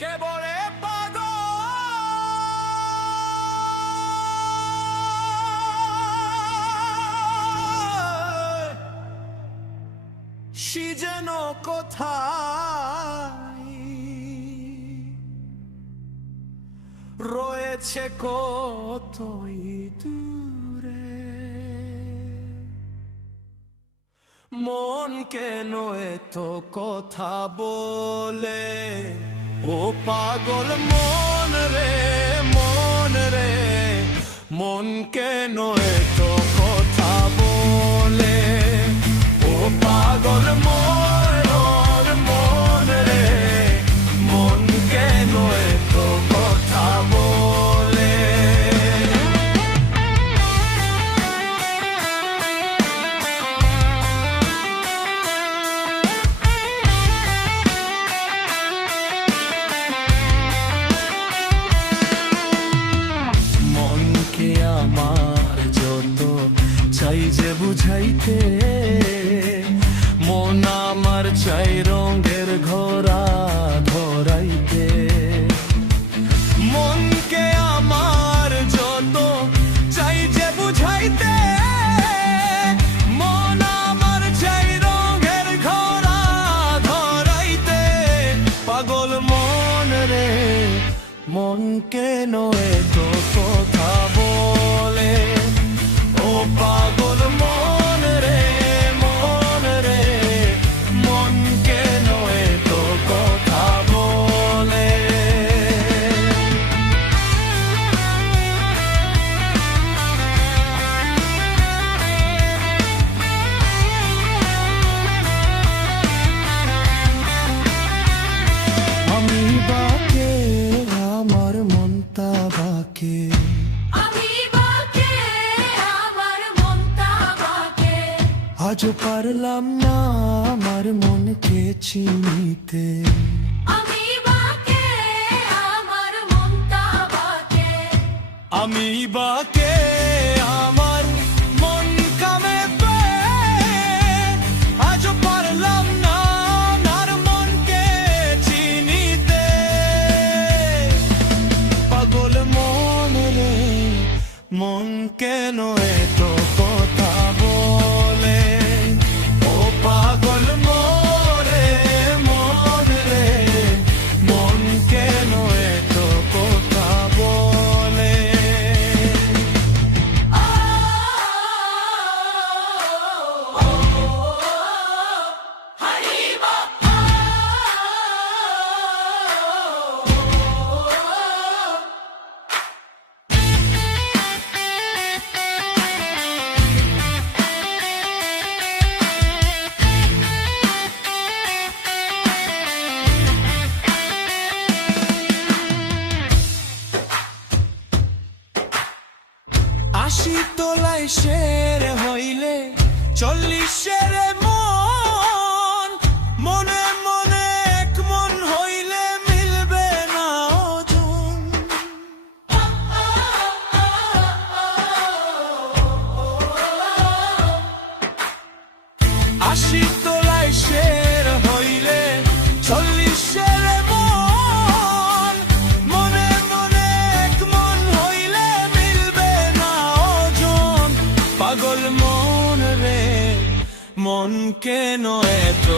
কেবলে পাগল সে যেন কোথায় রয়েছে কতই দূরে। মন কেন এত কথা বলে, ও পাগল মন রে, মন রে, মন কেন এত কথা বলে, ও পাগল মন মন রে, মন কেন এত কথা বলে। মনকে আমার যত চাই যে বুঝাইতে, মন আমার চাই রঙের ঘোড়া ধরাইতে। মনকে আমার যত চাই যে বুঝাইতে, মন আমার চাই রঙের ঘোড়া ধরাইতে। পাগল মন রে, মন কেন এত কথা বলে, ও পাগল মন রে, মন রে, মন কেন এত কথা বলে। আমি বাকে আমার মনটা বাকে, আমি বাকে আমার মনটা বাকে, আজও পারলাম না আমার মনকে চিনিতে। আমি বাকে আমার মনটা বাকে, আমি বাকে আমার মন কামে পেয়ে, আজও পারলাম না আমার মনকে চিনিতে। পাগল মন রে, মন কেন এত কথা বলে, ও পাগল মোরে, মন রে, মন কেন এত কথা বলে। আশি তোলায় শের হইলে 40-এর মন, মনে মনে এক মন হইলে মিলবে না ওজন। আশি তোলায় শের হইলে 40-এর মন, মনে মনে এক মন হইলে মিলবে না ওজন। পাগল মন রে, মন কেন এত